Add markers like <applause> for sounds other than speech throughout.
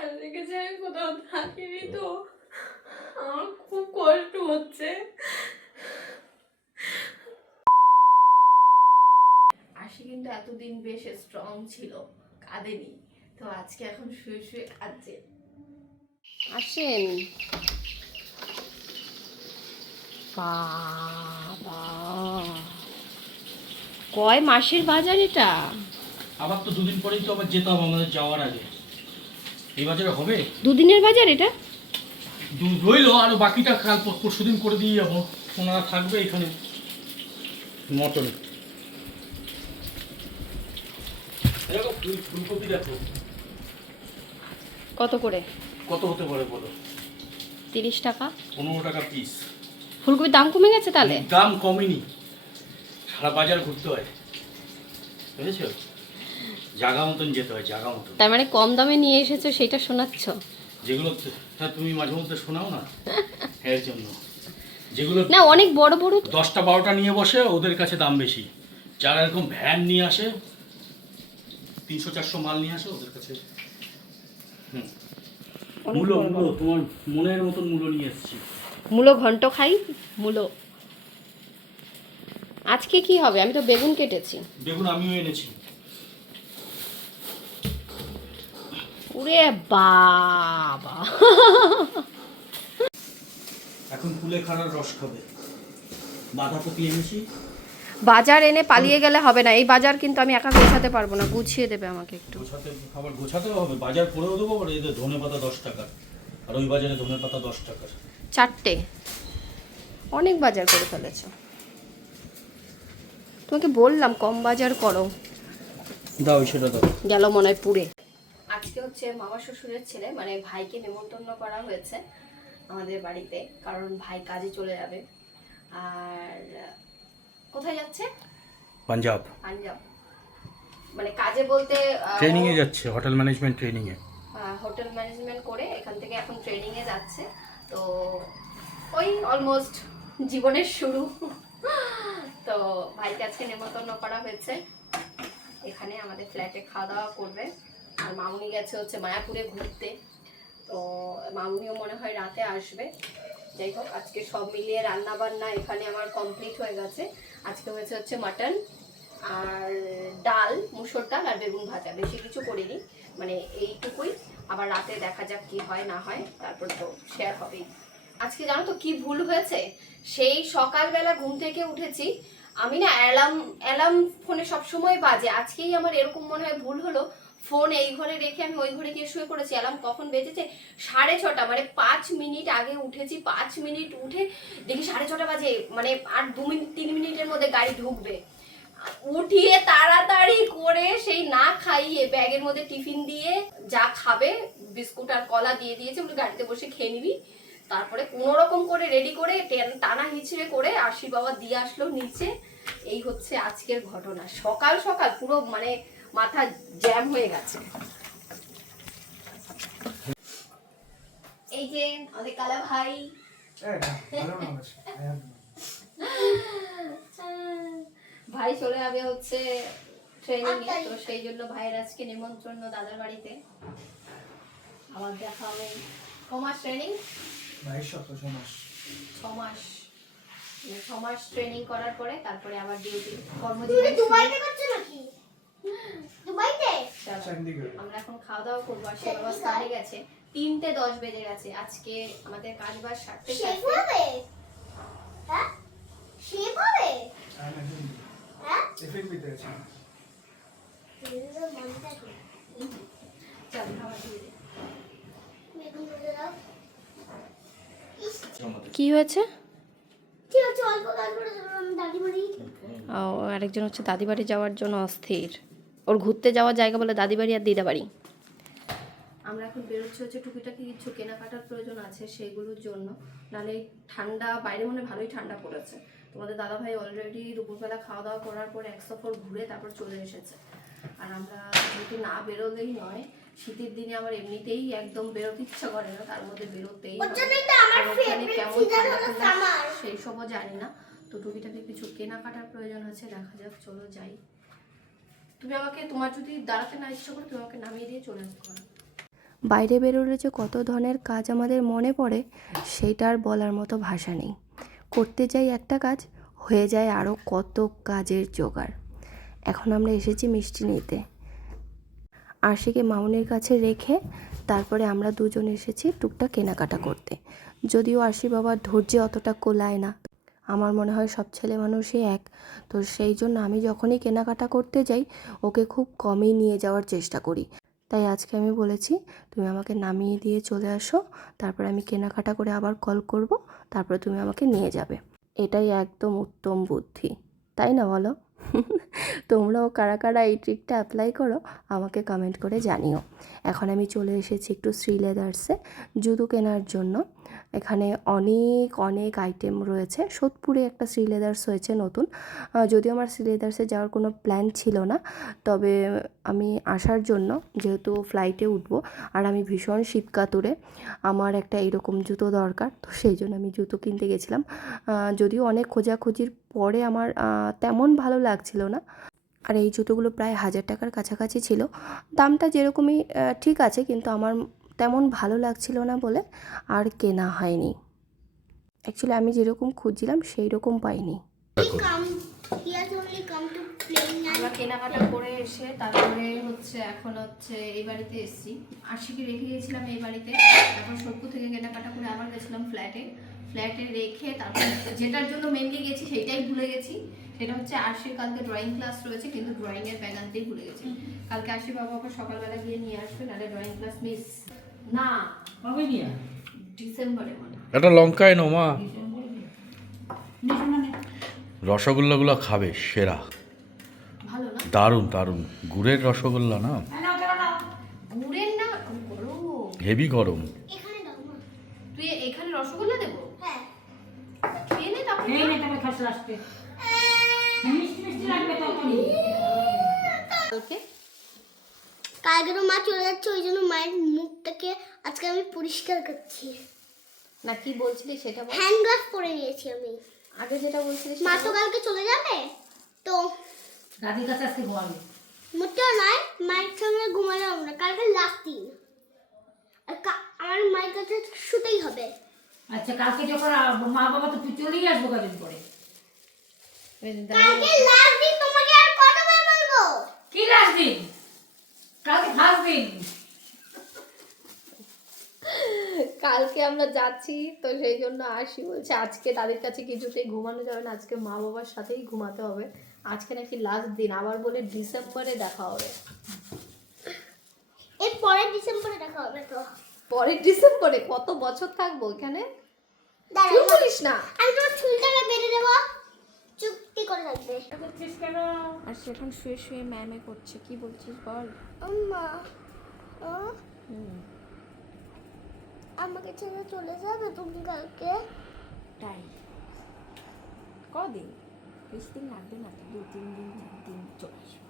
আর লেগেছে আমি কোথাও থাকিনি তো। আমার খুব কষ্ট হচ্ছে। আশি কিন্তু এতদিন বেশ স্ট্রং ছিল কাঁদেনি। তো আজকে এখন শুয়ে শুয়ে কাঁদছে। আসেন। বাবা। কয় মাসের বাজার এটা? আবার তো দুদিন পরেই তো আবার যেতে হবে আমাদের যাওয়ার আগে। এই বাজারে হবে? দুদিনের বাজার এটা? দু- রইল আর বাকিটা কাল পরশু দিন করে দিয়ে যাব। ওনারা থাকবে এখানে। মটন। ফুলকপি দেখো। কত করে? কত হতে পারে বলো? তিরিশ টাকা। পনেরো টাকা পিস ফুলকপির দাম কমে গেছে তাহলে? দাম কমেনি। সারা বাজার ঘুরতে হয়। বুঝেছ? জাগা মতন যেতে হয় জাগা মতন। তার মানে কম দামে নিয়ে এসেছ সেটা শোনাচ্ছ? যেগুলো হ্যাঁ তুমি মাঝে মধ্যে শোনাও না? এর জন্য। যেগুলো না অনেক বড় বড় দশটা বারোটা নিয়ে বসে ওদের কাছে দাম বেশি। যারা এরকম ভ্যান নিয়ে আসে তিনশো চারশো মাল নিয়ে আসে ওদের কাছে হুম। অনেক মূলো মূলো তোমার মনের মতন মূলো নিয়ে এসেছি। মূলো ঘন্ট খাই মূলো। আজকে কি হবে? আমি তো বেগুন কেটেছি। বেগুন আমিও এনেছি। ওরে বাবা। এখন রস খাবে। বাঁধাকপি এনেছি। বাজার এনে পালিয়ে গেলে হবে না। এই বাজার কিন্তু আমি একা গোছাতে পারব না। গুছিয়ে দেবে আমাকে একটু। গোছাতে আবার গোছাতেও হবে। বাজার করেও দেবো আর এদের ধনে পাতা দশ টাকার। আর ওই বাজারে ধনে পাতা দশ টাকার। চারটে। অনেক বাজার করে ফেলেছো। তোমাকে বললাম কম বাজার করো। দাও সেটা দাও। গেল মনে হয় পুড়ে। আজকে হচ্ছে মামা শ্বশুরের ছেলে মানে ভাইকে নেমন্তন্ন করা হয়েছে আমাদের বাড়িতে কারণ ভাই কাজে চলে যাবে। আর কোথায় যাচ্ছে? পাঞ্জাব। পাঞ্জাব। মানে কাজে বলতে ট্রেনিং এ যাচ্ছে হোটেল ম্যানেজমেন্ট ট্রেনিং এ হোটেল ম্যানেজমেন্ট করে এখান থেকে এখন ট্রেনিংয়ে যাচ্ছে। তো ওই অলমোস্ট জীবনের শুরু। তো ভাইকে আজকে নেমন্তন্ন করা হয়েছে। এখানে আমাদের ফ্ল্যাটে খাওয়া দাওয়া করবে। আর মামুনি গেছে হচ্ছে মায়াপুরে ঘুরতে। তো মামুনিও মনে হয় রাতে আসবে। যাই হোক, আজকে সব মিলিয়ে রান্না বান্না এখানে আমার কমপ্লিট হয়ে গেছে। আজকে হয়েছে হচ্ছে মাটন আর ডাল, মুসুর ডাল আর বেগুন ভাজা। বেশি কিছু করিনি মানে এইটুকুই। আবার রাতে দেখা যাক কি হয়, না হয়, তারপর তো শেয়ার হবেই। আজকে জানো তো কি ভুল হয়েছে? সেই সকালবেলা ঘুম থেকে উঠেছি, আমি না অ্যালার্ম অ্যালার্ম ফোনে সবসময় বাজে। আজকেই আমার এরকম মনে হয় ভুল হলো ফোন এই ঘরে রেখে আমি ওই ঘরে গিয়ে শুয়ে পড়েছি। অ্যালার্ম কখন বেজেছে? সাড়ে ছটা মানে পাঁচ মিনিট আগে উঠেছি। পাঁচ মিনিট উঠে দেখি সাড়ে ছটা বাজে মানে আর দু মিনিট, তিন মিনিটের মধ্যে গাড়ি ঢুকবে। উঠিয়ে তাড়াতাড়ি করে সেই না খাইয়ে ব্যাগের মধ্যে টিফিন দিয়ে যা খাবে, বিস্কুট আর কলা দিয়ে দিয়েছে, ওগুলো গাড়িতে বসে খেয়ে নিবি। তারপরে কোনো রকম করে রেডি করে টানা হিচড়ে করে আশি বাবা দিয়ে আসলো নিচে। এই হচ্ছে আজকের ঘটনা। সকাল সকাল পুরো মানে মাথা জ্যাম হয়ে গেছে। এই যে আমাদের কালা ভাই ভাই চলে যাবে হচ্ছে ট্রেনিং এ তো সেই জন্য ভাইয়ের আজকে নিমন্ত্রণ দাদার বাড়িতে। আবার দেখা হবে ক মাস ট্রেনিং ছ মাস। মানে ছ মাস ট্রেনিং করার পরে তারপরে আবার ডিউটি কর্মজীবন দুবাইতে করছ নাকি? দুবাইতে আমরা এখন খাওয়া দাওয়া করব আর সে বাবা স্নানে গেছে। তিনটে দশ বেজে গেছে। আজকে আমাদের কাজ বাজ সারতে সারতে হ্যাঁ? হ্যাঁ মনটা কি হয়েছে? ও আরেকজন হচ্ছে দাদি বাড়ি যাওয়ার জন্য অস্থির। ওর ঘুরতে যাওয়ার জায়গা বলে দাদি বাড়ি আর দিদা বাড়ি আমরা এখন বেরোচ্ছি হচ্ছে টুকিটাকি কিছু কেনাকাটার প্রয়োজন আছে সেইগুলোর জন্য। নাহলে ঠান্ডা বাইরে মনে ভালোই ঠান্ডা পড়েছে। তোমাদের দাদা ভাই অলরেডি দুপুরবেলা খাওয়া দাওয়া করার পর এক সফর ঘুরে তারপর চলে এসেছে। আর আমরা যেহেতু না বেরোলেই নয় শীতের দিনে আমার এমনিতেই একদম বেরোতে ইচ্ছা করে না তার মধ্যে বেরোতেই ওর হবে। জন্যই তো আমার আর ওখানে ফেভারিট কেমন ঠান্ডা সেই সবও জানি না। তো টুকিটাকি কিছু কেনাকাটার প্রয়োজন আছে দেখা যাক চলো যাই। তুমি আমাকে, তোমার যদি দাঁড়াতে না ইচ্ছা করে, তুমি আমাকে নামিয়ে দিয়ে চলে আসতে পারো। বাইরে বেরোলে যে কত ধরনের কাজ আমাদের মনে পড়ে সেইটা আর বলার মতো ভাষা নেই। করতে যাই একটা কাজ, হয়ে যায় আরও কত কাজের জোগাড়। এখন আমরা এসেছি মিষ্টি নিতে। আরশিকে মামুনের কাছে রেখে তারপরে আমরা দুজন এসেছি টুকটাক কেনাকাটা করতে। যদিও আরশি বাবার ধৈর্য অতটা কোলায় না। আমার মনে হয় সব ছেলে মানুষই এক। তো সেই জন্য আমি যখনই কেনাকাটা করতে যাই, ওকে খুব কমই নিয়ে যাওয়ার চেষ্টা করি। তাই আজকে আমি বলেছি, তুমি আমাকে নামিয়ে দিয়ে চলে আসো, তারপর আমি কেনাকাটা করে আবার কল করব, তারপরে তুমি আমাকে নিয়ে যাবে। এটাই একদম উত্তম বুদ্ধি। তাই না বলো? <laughs> তোমরাও কারা কারা এই ট্রিকটা অ্যাপ্লাই করো, আমাকে কমেন্ট করে জানিও। এখন আমি চলে এসেছি একটু শ্রী লেদার্সে জুতো কেনার জন্য। এখানে অনেক অনেক আইটেম রয়েছে। সোদপুরে একটা শ্রী লেদার্স হয়েছে নতুন। যদিও আমার শ্রী লেদার্সে যাওয়ার কোনো প্ল্যান ছিল না, তবে আমি আসার জন্য যেহেতু ফ্লাইটে উঠবো, আর আমি ভীষণ শীত কাতুরে আমার একটা এরকম জুতো দরকার, তো সেই জন্য আমি জুতো কিনতে গেছিলাম। যদিও অনেক খোঁজাখুঁজির পরে আমার তেমন ভালো লাগছিল না। আর এই জুতোগুলো প্রায় হাজার টাকার কাছাকাছি ছিল। দামটা যেরকমই ঠিক আছে, কিন্তু আমার তেমন ভালো লাগছিল না বলে আর কেনা হয়নি। অ্যাকচুয়ালি আমি যেরকম খুঁজছিলাম সেই রকম পাইনি আমরা কেনাকাটা করে এসে তারপরে হচ্ছে এখন হচ্ছে এই বাড়িতে এসেছি। আশিকে রেখে গেছিলাম এই বাড়িতে। এখন সোদপুর থেকে কেনাকাটা করে আবার গেছিলাম ফ্ল্যাটে ফ্ল্যাটে রেখে তারপর যেটার জন্য মেনলি গেছি সেটাই ভুলে গেছি। সেটা হচ্ছে আশির কালকে ড্রয়িং ক্লাস রয়েছে কিন্তু ড্রয়িং এর ব্যাগ আনতেই ভুলে গেছি। কালকে আশি বাবা আবার সকালবেলা গিয়ে নিয়ে আসবে নাহলে ড্রয়িং ক্লাস মিস না। কবে নিয়ে? ডিসেম্বরে মনে হয়। একটা লঙ্কায় নো মা। নিশো মানে রসগোল্লাগুলো খাবে সেরা। ভালো না? দারুণ দারুণ। গুড়ের রসগোল্লা না? গুড়ের না হেভি গরম। এখানে দাও মা। তুই এখানে রসগোল্লা দেবো? হ্যাঁ। খেয়ে নে তারপর এই নে তবে খাস লাস্টে মিষ্টি মিষ্টি লাগবে তখন কালকে কালকে মা চলে যাচ্ছে ওই জন্য মায়ের মুখটাকে আজকে আমি পরিষ্কার করছি। না কি বলছিলি সেটা বল। হ্যান্ড গ্লাভ পরে নিয়েছি আমি। আগে যেটা বলছিলি মা তো কালকে চলে যাবে তো দাদির কাছে আজকে ঘুমাবি। মোটেও নয় মায়ের সঙ্গে ঘুমালে আমরা কালকে লাস্ট দিন। আমার মায়ের কাছে শুতেই হবে। আচ্ছা কালকে যখন মা বাবা তো তুই চলেই আসব কদিন পরে। কালকে লাস্ট দিন তোমাকে আর কতবার বলব? কি লাস্ট দিন? কালকে ফার্স্ট দিন। কালকে আমরা যাচ্ছি তো সেই জন্য আসি বলছে আজকে তাদের কাছে কিছুতেই ঘুমানো যাবে না আজকে মা বাবার সাথেই ঘুমাতে হবে। আজকে নাকি লাস্ট দিন আবার বলে ডিসেম্বরে দেখা হবে। এর পরের ডিসেম্বরে দেখা হবে তো। পরের ডিসেম্বরে? কত বছর থাকব এখানে? মা। বলিস না। আমি তোমার চুলটাকে বেঁধে দেবো। চুপটি করে থাকবে? আর সে এখন শুয়ে শুয়ে ম্যামে করছে কি বলছিস বল? আম্মা ও আমাকে ছেড়ে চলে যাবে তুমি কালকে? তাই? কদিন? বেশি দিন লাগবে না দু তিন দিন চার দিন চলে আসব।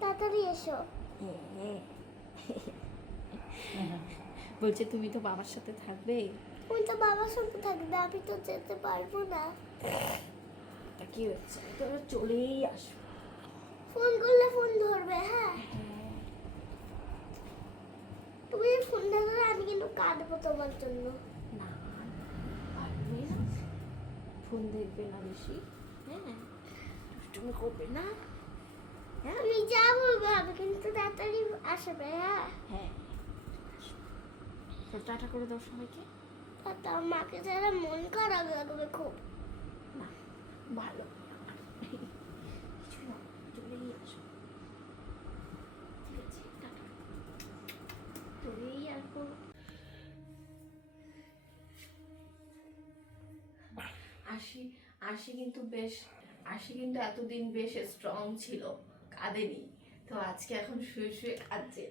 তাড়াতাড়ি এসো। বলছে তুমি তো বাবার সাথে থাকবে। ওই তো বাবার সাথে থাকবে আমি তো যেতে পারব না। তা কি হচ্ছে? তোরা চলেই আসো ফোন করলে ফোন ধরবে হ্যাঁ তুমি যদি ফোন ধরো আমি কিন্তু কাঁদবো তোমার জন্য। না পারবে না ফোন দেখবে না বেশি? হ্যাঁ তুমি করবে না? তুমি যা বলবে আমি কিন্তু তাড়াতাড়ি আসবে হ্যাঁ। হ্যাঁ টাটা করে দাও সবাইকে। তা মাকে ছাড়া মন খারাপ লাগবে খুব। না ভালো কিছু না চলেই আসব ঠিক আছে টাটা। চলেই আসব আশি কিন্তু বেশ আশি কিন্তু এতদিন বেশ স্ট্রং ছিল কাঁদেনি। তো আজকে এখন শুয়ে শুয়ে কাঁদছে।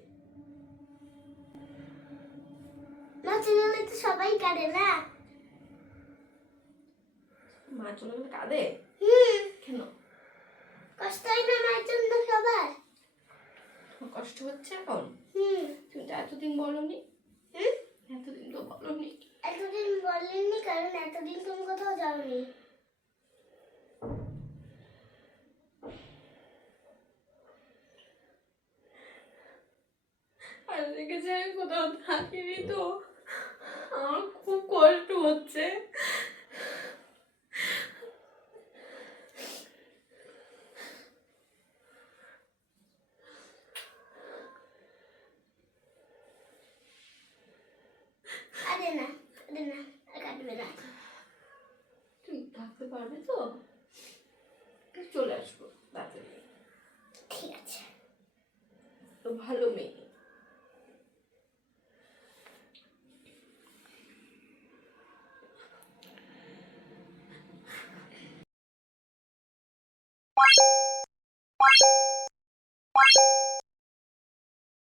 মা চলে গেলে তো সবাই কাঁদে না? মা চলে গেলে কাঁদে? হুম। কেন? কষ্ট হয় না মায়ের জন্য সবার? কষ্ট হচ্ছে এখন? হুম। তুমি তো এতদিন বলনি। এতদিন তো বলনি। এতদিন বলেননি কারণ এতদিন তুমি কোথাও যাওনি। আর রেখেছে আমি কোথাও থাকিনি তো। আমার খুব কষ্ট হচ্ছে। তুমি থাকতে পারবে তো? চলে আসব তাড়াতাড়ি। ঠিক আছে। তো ভালো মেয়ে।